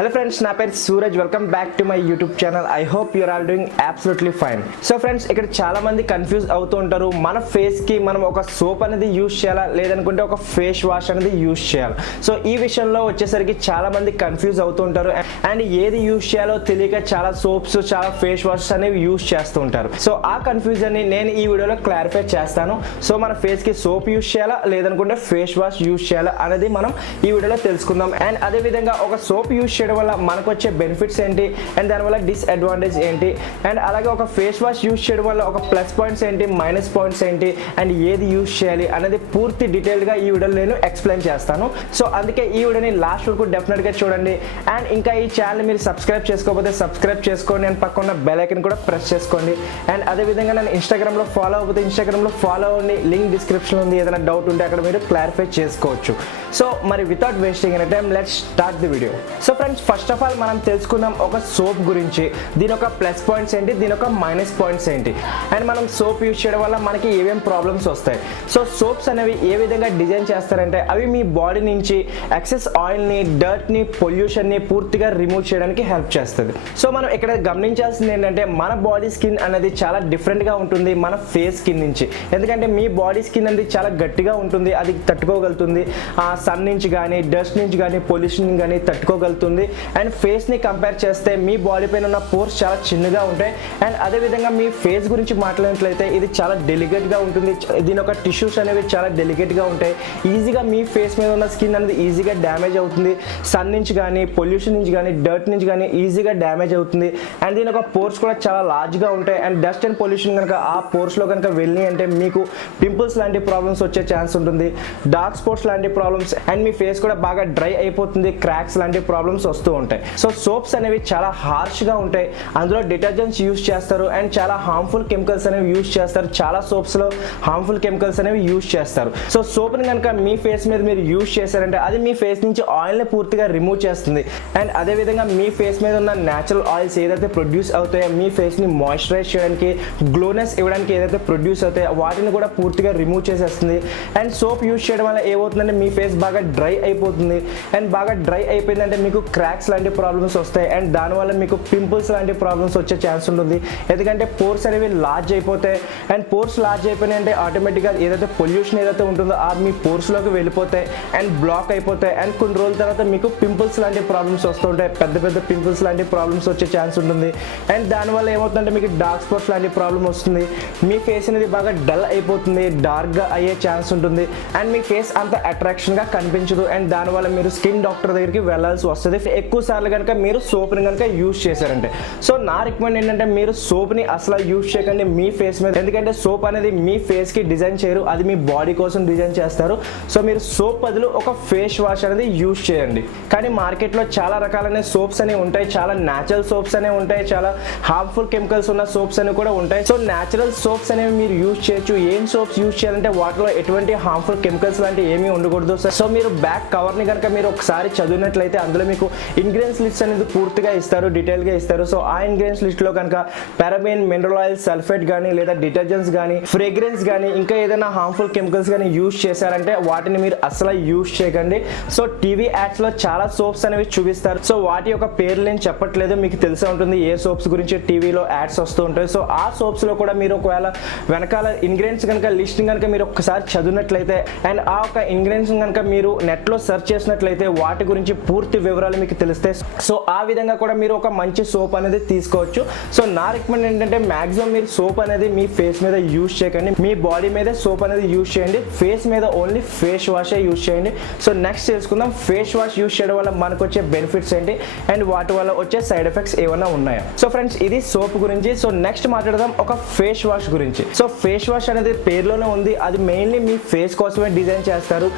Hello friends, నా పేరు Suraj. Welcome back to my YouTube channel. I hope you're all doing absolutely fine. So friends, ఇక్కడ చాలా మంది confuse అవుతూ ఉంటారు. మన ఫేస్ కి మనం ఒక సోప్ అనేది యూజ్ చేయాలా లేదనుకుంటే ఒక ఫేస్ వాష్ అనేది యూజ్ చేయాలి. సో ఈ విషయంలో వచ్చేసరికి చాలా మంది కన్ఫ్యూజ్ అవుతూ ఉంటారు అండ్ ఏది యూజ్ చేయాలో తెలియక చాలా సోప్స్, చాలా ఫేస్ వాషెస్ అనేవి యూజ్ చేస్తూ ఉంటారు. సో ఆ కన్ఫ్యూజన్ ని నేను ఈ వీడియోలో క్లారిఫై చేస్తాను. సో మన ఫేస్ కి సోప్ యూజ్ చేయాలా లేదనుకుంటే ఫేస్ వాష్ యూజ్ చేయాలా అనేది మనం ఈ వీడియోలో తెలుసుకుందాం. అండ్ అదే విధంగా ఒక సోప్ యూజ్ చేయడం వల్ల మనకు వచ్చే బెనిఫిట్స్ ఏంటి అండ్ దానివల్ల డిస్అడ్వాంటేజ్ ఏంటి అండ్ అలాగే ఒక ఫేస్ వాష్ యూజ్ చేయడం వల్ల ఒక ప్లస్ పాయింట్స్ ఏంటి, మైనస్ పాయింట్స్ ఏంటి అండ్ ఏది యూజ్ చేయాలి అనేది పూర్తి డీటెయిల్గా ఈ వీడియోలో నేను ఎక్స్ప్లెయిన్ చేస్తాను. సో అందుకే ఈ వీడియోని లాస్ట్ వరకు డెఫినెట్గా చూడండి. అండ్ ఇంకా ఈ ఛానల్ మీరు సబ్స్క్రైబ్ చేసుకోకపోతే సబ్స్క్రైబ్ చేసుకోండి అండ్ పక్కన బెల్ ఐకన్ కూడా ప్రెస్ చేసుకోండి. అండ్ అదే విధంగా నేను ఇన్స్టాగ్రామ్లో ఫాలో అవ్వకపోతే ఇన్స్టాగ్రామ్లో ఫాలో అవ్వండి. లింక్ డిస్క్రిప్షన్ ఉంది. ఏదైనా డౌట్ ఉంటే అక్కడ మీరు క్లారిఫై చేసుకోవచ్చు. సో మరి without wasting any time let's start the video. So friends, first of all మనం తెలుసుకుందాం ఒక సోప్ గురించి. దీని ఒక ప్లస్ పాయింట్స్ ఏంటి, దీని ఒక మైనస్ పాయింట్స్ ఏంటి అండ్ మనం సోప్ యూజ్ చేయడం వల్ల మనకి ఏమేమి ప్రాబ్లమ్స్ వస్తాయి. సో సోప్స్ అనేవి ఏ విధంగా డిజైన్ చేస్తారంటే అవి మీ బాడీ నుంచి ఎక్సెస్ ఆయిల్ని, డర్ట్ని, పొల్యూషన్ని పూర్తిగా రిమూవ్ చేయడానికి హెల్ప్ చేస్తుంది. సో మనం ఇక్కడ గమనించాల్సింది ఏంటంటే మన బాడీ స్కిన్ అనేది చాలా డిఫరెంట్గా ఉంటుంది మన ఫేస్ స్కిన్ నుంచి. ఎందుకంటే మీ బాడీ స్కిన్ అనేది చాలా గట్టిగా ఉంటుంది, అది తట్టుకోగలుగుతుంది ఆ సన్ నుంచి కానీ, డస్ట్ నుంచి కానీ, పొల్యూషన్ కానీ తట్టుకోగలుగుతుంది. అండ్ ఫేస్ని కంపేర్ చేస్తే మీ బాడీ పైన ఉన్న పోర్స్ చాలా చిన్నగా ఉంటాయి. అండ్ అదేవిధంగా మీ ఫేస్ గురించి మాట్లాడినట్లయితే ఇది చాలా డెలికేట్గా ఉంటుంది. దీని ఒక టిష్యూస్ అనేవి చాలా డెలికేట్గా ఉంటాయి. ఈజీగా మీ ఫేస్ మీద ఉన్న స్కిన్ అనేది ఈజీగా డ్యామేజ్ అవుతుంది. సన్ నుంచి కానీ, పొల్యూషన్ నుంచి కానీ, డర్ట్ నుంచి కానీ ఈజీగా డ్యామేజ్ అవుతుంది. అండ్ దీని ఒక పోర్స్ కూడా చాలా లార్జ్గా ఉంటాయి. అండ్ డస్ట్ అండ్ పొల్యూషన్ కనుక ఆ పోర్స్లో కనుక వెళ్ళి అంటే మీకు పింపుల్స్ లాంటి ప్రాబ్లమ్స్ వచ్చే ఛాన్స్ ఉంటుంది, డార్క్ స్పాట్స్ లాంటి ప్రాబ్లమ్స్ అండ్ మీ ఫేస్ కూడా బాగా డ్రై అయిపోతుంది, క్రాక్స్ లాంటి ప్రాబ్లమ్స్ వస్తూ ఉంటాయి. సో సోప్స్ అనేవి చాలా హార్ష్గా ఉంటాయి. అందులో డిటర్జెంట్స్ యూజ్ చేస్తారు అండ్ చాలా హార్మ్ఫుల్ కెమికల్స్ అనేవి యూజ్ చేస్తారు. చాలా సోప్స్లో హార్మ్ఫుల్ కెమికల్స్ అనేవి యూజ్ చేస్తారు. సో సోప్ని కనుక మీ ఫేస్ మీద మీరు యూజ్ చేశారంటే అది మీ ఫేస్ నుంచి ఆయిల్ని పూర్తిగా రిమూవ్ చేస్తుంది. అండ్ అదేవిధంగా మీ ఫేస్ మీద ఉన్న న్యాచురల్ ఆయిల్స్ ఏదైతే ప్రొడ్యూస్ అవుతాయో మీ ఫేస్ని మాయిశ్చరైజ్ చేయడానికి, గ్లోనెస్ ఇవ్వడానికి ఏదైతే ప్రొడ్యూస్ అవుతాయో వాటిని కూడా పూర్తిగా రిమూవ్ చేసేస్తుంది. అండ్ సోప్ యూజ్ చేయడం వల్ల ఏమవుతుందంటే మీ ఫేస్ బాగా డ్రై అయిపోతుంది. అండ్ బాగా డ్రై అయిపోయిందంటే మీకు క్రాక్స్ లాంటి ప్రాబ్లమ్స్ వస్తాయి అండ్ దానివల్ల మీకు పింపుల్స్ లాంటి ప్రాబ్లమ్స్ వచ్చే ఛాన్స్ ఉంటుంది. ఎందుకంటే పోర్స్ అనేవి లార్జ్ అయిపోతాయి. అండ్ పోర్స్ లార్జ్ అయిపోయినాయంటే ఆటోమేటిక్గా ఏదైతే పొల్యూషన్ ఏదైతే ఉంటుందో ఆ మీ పోర్స్లోకి వెళ్ళిపోతాయి అండ్ బ్లాక్ అయిపోతాయి. అండ్ కొన్ని రోజుల తర్వాత మీకు పింపుల్స్ లాంటి ప్రాబ్లమ్స్ వస్తూ ఉంటాయి. పెద్ద పెద్ద పింపుల్స్ లాంటి ప్రాబ్లమ్స్ వచ్చే ఛాన్స్ ఉంటుంది. అండ్ దానివల్ల ఏమవుతుందంటే మీకు డార్క్ స్పాట్స్ లాంటి ప్రాబ్లమ్ వస్తుంది. మీ ఫేస్ అనేది బాగా డల్ అయిపోతుంది, డార్క్గా అయ్యే ఛాన్స్ ఉంటుంది. అండ్ మీ ఫేస్ అంత అట్రాక్షన్గా కనిపించదు. అండ్ దానివల్ల మీరు స్కిన్ డాక్టర్ దగ్గరికి వెళ్ళాల్సి వస్తుంది ఎక్కువ సార్లు కనుక మీరు సోప్ని కనుక యూజ్ చేశారంటే. సో నా రికమెండ్ ఏంటంటే మీరు సోప్ని అసలు యూజ్ చేయకండి మీ ఫేస్ మీద. ఎందుకంటే సోప్ అనేది మీ ఫేస్కి డిజైన్ చేయరు, అది మీ బాడీ కోసం డిజైన్ చేస్తారు. సో మీరు సోప్ బదులు ఒక ఫేస్ వాష్ అనేది యూజ్ చేయండి. కానీ మార్కెట్లో చాలా రకాలైన సోప్స్ అనేవి ఉంటాయి, చాలా న్యాచురల్ సోప్స్ అనేవి ఉంటాయి, చాలా హార్మ్ఫుల్ కెమికల్స్ ఉన్న సోప్స్ అనేవి కూడా ఉంటాయి. సో న్యాచురల్ సోప్స్ అనేవి మీరు యూజ్ చేయొచ్చు. ఏం సోప్స్ యూజ్ చేయాలంటే వాటిలో ఎటువంటి హార్మ్ఫుల్ కెమికల్స్ లాంటి ఏమీ ఉండకూడదు. సో మీరు బ్యాక్ కవర్ని కనుక మీరు ఒకసారి చదివినట్లయితే అందులో మీకు ఇంగ్రీడియంట్స్ లిస్ట్ అనేది పూర్తిగా ఇస్తారు, డీటెయిల్గా ఇస్తారు. సో ఆ ఇంగ్రీడియంట్స్ లిస్ట్లో కనుక పారాబెన్, మినరల్ ఆయిల్, సల్ఫేట్ కానీ లేదా డిటర్జెంట్స్ కానీ, ఫ్రేగ్రెన్స్ కానీ ఇంకా ఏదైనా హార్మ్ఫుల్ కెమికల్స్ కానీ యూజ్ చేశారంటే వాటిని మీరు అసలు యూజ్ చేయకండి. సో టీవీ యాడ్స్లో చాలా సోప్స్ అనేవి చూపిస్తారు. సో వాటి యొక్క పేర్లు నేను చెప్పట్లేదు, మీకు తెలిసే ఉంటుంది ఏ సోప్స్ గురించి టీవీలో యాడ్స్ వస్తూ ఉంటాయి. సో ఆ సోప్స్లో కూడా మీరు ఒకవేళ వెనకాల ఇంగ్రీడియంట్స్ కనుక లిస్ట్ కనుక మీరు ఒకసారి చదివినట్లయితే అండ్ ఆ ఒక ఇంగ్రీడియంట్స్ కనుక మీరు నెట్లో సెర్చ్ చేసినట్లయితే వాటి గురించి పూర్తి వివరాలు మీకు తెలిస్తే సో ఆ విధంగా కూడా మీరు ఒక మంచి సోప్ అనేది తీసుకోవచ్చు. సో నా రికమెండ్ ఏంటంటే మాక్సిమం మీరు సోప్ అనేది మీ ఫేస్ మీద యూజ్ చేయకండి, మీ బాడీ మీద సోప్ అనేది యూజ్ చేయండి. ఫేస్ మీద ఓన్లీ ఫేస్ వాషే యూజ్ చేయండి. సో నెక్స్ట్ తెలుసుకుందాం ఫేస్ వాష్ యూజ్ చేయడం వల్ల మనకు వచ్చే బెనిఫిట్స్ ఏంటి అండ్ వాటి వల్ల వచ్చే సైడ్ ఎఫెక్ట్స్ ఏమైనా ఉన్నాయా. సో ఫ్రెండ్స్, ఇది సోప్ గురించి. సో నెక్స్ట్ మాట్లాడదాం ఒక ఫేస్ వాష్ గురించి. సో ఫేస్ వాష్ అనేది పేరులోనే ఉంది, అది మెయిన్లీ మీ ఫేస్ కోసమే డిజైన్ చేస్తారు.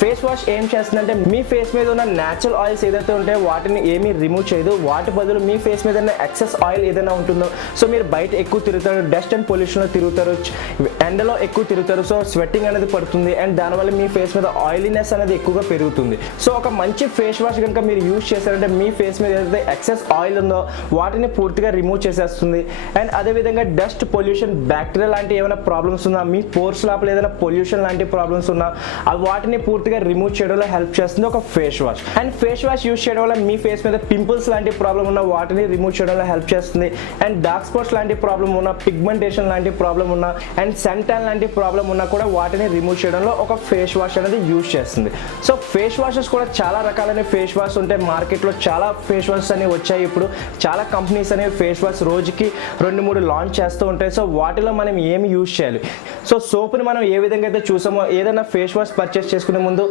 ఫేస్ వాష్ ఏం చేస్తుందంటే మీ ఫేస్ మీద ఉన్న న్యాచురల్ ఆయిల్స్ ఏదైతే ఉంటాయో వాటిని ఏమీ రిమూవ్ చేయదు. వాటి బదులు మీ ఫేస్ మీద ఉన్న ఎక్సెస్ ఆయిల్ ఏదైనా ఉంటుందో, సో మీరు బయట ఎక్కువ తిరుగుతారు, డస్ట్ అండ్ పొల్యూషన్లో తిరుగుతారు, ఎండలో ఎక్కువ తిరుగుతారు, సో స్వెట్టింగ్ అనేది పడుతుంది అండ్ దానివల్ల మీ ఫేస్ మీద ఆయిలీనెస్ అనేది ఎక్కువగా పెరుగుతుంది. సో ఒక మంచి ఫేస్ వాష్ కనుక మీరు యూజ్ చేశారంటే మీ ఫేస్ మీద ఏదైతే ఎక్సెస్ ఆయిల్ ఉందో వాటిని పూర్తిగా రిమూవ్ చేసేస్తుంది. అండ్ అదేవిధంగా డస్ట్, పొల్యూషన్, బ్యాక్టీరియా లాంటి ఏమైనా ప్రాబ్లమ్స్ ఉన్నా, మీ పోర్స్ లోపల ఏదైనా పొల్యూషన్ లాంటి ప్రాబ్లమ్స్ ఉన్నా వాటిని పూర్తిగా రిమూవ్ చేయడంలో హెల్ప్ చేస్తుంది ఒక face wash. And face wash use చేయడం వల్ల మీ ఫేస్ మీద పింపుల్స్ లాంటి ప్రాబ్లం ఉన్న వాటిని రిమూవ్ చేయడంలో హెల్ప్ చేస్తుంది. అండ్ డార్క్ స్పాట్స్ లాంటి ప్రాబ్లం ఉన్న, పిగ్మెంటేషన్ లాంటి ప్రాబ్లం ఉన్న, అండ్ సన్ ట్యాన్ లాంటి ప్రాబ్లం ఉన్నా కూడా వాటిని రిమూవ్ చేయడంలో ఒక ఫేస్ వాష్ అనేది యూజ్ చేస్తుంది. సో ఫేస్ వాషెస్ కూడా చాలా రకాలైన ఫేస్ వాష్ ఉంటాయి. మార్కెట్లో చాలా ఫేస్ వాషెస్ అనేవి వచ్చాయి. ఇప్పుడు చాలా కంపెనీస్ అనేవి ఫేస్ వాష్ రోజుకి 2-3 లాంచ్ చేస్తూ ఉంటాయి. సో వాటిలో మనం ఏమి యూజ్ చేయాలి? సో సోప్ని మనం ఏ విధంగా అయితే చూసామో, ఏదైనా ఫేస్ వాష్ పర్చేస్ చేసుకునే ముందు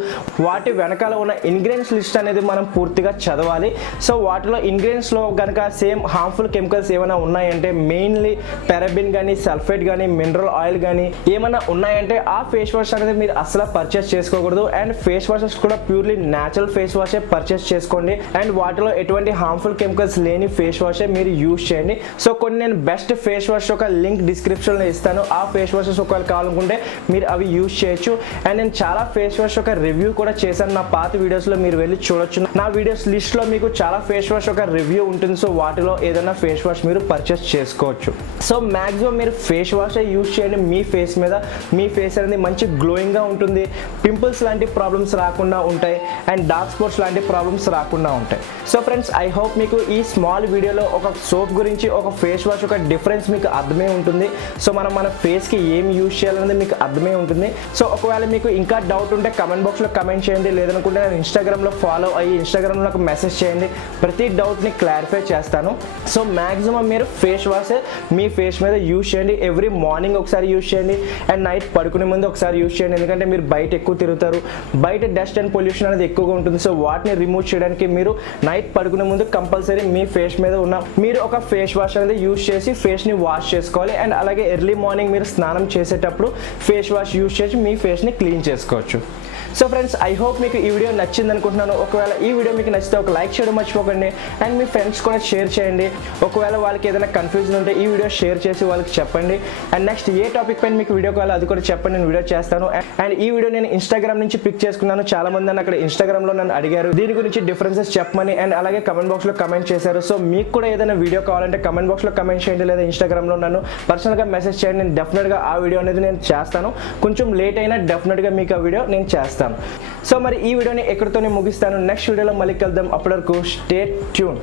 వాటి వెనకాల ఉన్న ఇంగ్రీడియంట్స్ లిస్ట్ అనేది మనం పూర్తిగా చదవాలి. సో వాటిలో ఇంగ్రీడియంట్స్లో కనుక సేమ్ హార్మ్ఫుల్ కెమికల్స్ ఏమైనా ఉన్నాయంటే, మెయిన్లీ పారాబిన్ కానీ, సల్ఫేట్ కానీ, మినరల్ ఆయిల్ కానీ ఏమైనా ఉన్నాయంటే ఆ ఫేస్ వాష్ అనేది మీరు అసలు పర్చేస్ చేసుకోకూడదు. అండ్ ఫేస్ వాషెస్ కూడా ప్యూర్లీ న్యాచురల్ ఫేస్ వాషే పర్చేస్ చేసుకోండి. అండ్ వాటిలో ఎటువంటి హార్మ్ఫుల్ కెమికల్స్ లేని ఫేస్ వాషే మీరు యూజ్ చేయండి. సో కొన్ని నేను బెస్ట్ ఫేస్ వాష్ ఒక లింక్ డిస్క్రిప్షన్లో ఇస్తాను. ఆ ఫేస్ వాషెస్ ఒకవేళ కావాలనుకుంటే మీరు అవి యూజ్ చేయొచ్చు. అండ్ నేను చాలా ఫేస్ వాష్ ఒక రివ్యూ కూడా చేశాను. నా పాత వీడియోస్లో మీరు వెళ్ళి చూడొచ్చు. నా వీడియోస్ లిస్ట్లో మీకు చాలా ఫేస్ వాష్ ఒక రివ్యూ ఉంటుంది. సో వాటిలో ఏదైనా ఫేస్ వాష్ మీరు పర్చేస్ చేసుకోవచ్చు. సో మ్యాక్సిమం మీరు ఫేస్ వాష్ యూజ్ చేయండి మీ ఫేస్ మీద. మీ ఫేస్ అనేది మంచి గ్లోయింగ్గా ఉంటుంది. పింపుల్స్ లాంటి ప్రాబ్లమ్స్ రాకుండా ఉంటాయి. అండ్ డార్క్ స్పాట్స్ లాంటి ప్రాబ్లమ్స్ రాకుండా ఉంటాయి. సో ఫ్రెండ్స్, ఐ హోప్ మీకు ఈ స్మాల్ వీడియోలో ఒక సోప్ గురించి, ఒక ఫేస్ వాష్ ఒక డిఫరెన్స్ మీకు అర్థమే ఉంటుంది. సో మనం మన ఫేస్కి ఏం యూజ్ చేయాలనేది మీకు అర్థమే ఉంటుంది. సో ఒకవేళ మీకు ఇంకా డౌట్ ఉంటే కమెంట్ బాక్స్లో కమెంట్ చేయండి. లేదనుకుంటే నేను ఇన్స్టాగ్రామ్లో ఫాలో అయ్యి ఇన్స్టాగ్రామ్లో నాకు మెసేజ్ చేయండి. ప్రతి డౌట్ని క్లారిఫై చేస్తాను. సో మ్యాక్సిమం మీరు ఫేస్ వాష్ మీ ఫేస్ మీద యూజ్ చేయండి. ఎవ్రీ మార్నింగ్ ఒకసారి యూజ్ చేయండి. అండ్ నైట్ పడుకునే ముందు ఒకసారి యూజ్ చేయండి. ఎందుకంటే మీరు బయట ఎక్కువ తిరుగుతారు. బయట డస్ట్ అండ్ పొల్యూషన్ అనేది ఎక్కువగా ఉంటుంది. సో వాటిని రిమూవ్ చేయడానికి మీరు నైట్ పడుకునే ముందు కంపల్సరీ మీ ఫేస్ మీద ఉన్న మీరు ఒక ఫేస్ వాష్ అనేది యూజ్ చేసి ఫేస్ని వాష్ చేసుకోవాలి. అండ్ అలాగే ఎర్లీ మార్నింగ్ మీరు స్నానం చేసేటప్పుడు ఫేస్ వాష్ యూజ్ చేసి మీ ఫేస్ని క్లీన్ చేసుకోవచ్చు. సో ఫ్రెండ్స్, ఐ హోప్ మీకు ఈ వీడియో నచ్చింది అనుకుంటున్నాను. ఒకవేళ ఈ వీడియో మీకు నచ్చితే ఒక లైక్ చేయడం మర్చిపోకండి. అండ్ మీ ఫ్రెండ్స్ కూడా షేర్ చేయండి. ఒకవేళ వాళ్ళకి ఏదైనా కన్ఫ్యూజన్ ఉంటే ఈ వీడియో షేర్ చేసి వాళ్ళకి చెప్పండి. అండ్ నెక్స్ట్ ఏ టాపిక్ పైన మీకు వీడియో కావాలో అది కూడా చెప్పండి, నేను వీడియో చేస్తాను. అండ్ ఈ వీడియో నేను ఇన్స్టాగ్రామ్ నుంచి పిక్ చేసుకున్నాను. చాలా మంది నన్ను అక్కడ ఇన్స్టాగ్రామ్లో నన్ను అడిగారు దీని గురించి డిఫరెన్సెస్ చెప్పమని. అండ్ అలాగే కమెంట్ బాక్స్లో కమెంట్ చేశారు. సో మీకు కూడా ఏదైనా వీడియో కావాలంటే కమెంట్ బాక్స్లో కమెంట్ చేయండి, లేదా ఇన్స్టాగ్రామ్లో నన్ను పర్సనల్గా మెసేజ్ చేయండి. నేను డెఫినెట్గా ఆ వీడియో అనేది నేను చేస్తాను. కొంచెం లేట్ అయినా డెఫినెట్గా మీకు ఆ వీడియో నేను చేస్తాను. సో మరి ఈ వీడియోని ఎక్కడితోనే ముగిస్తాను. నెక్స్ట్ వీడియోలో మళ్ళీ కలుద్దాం. అప్పటి వరకు స్టే ట్యూన్.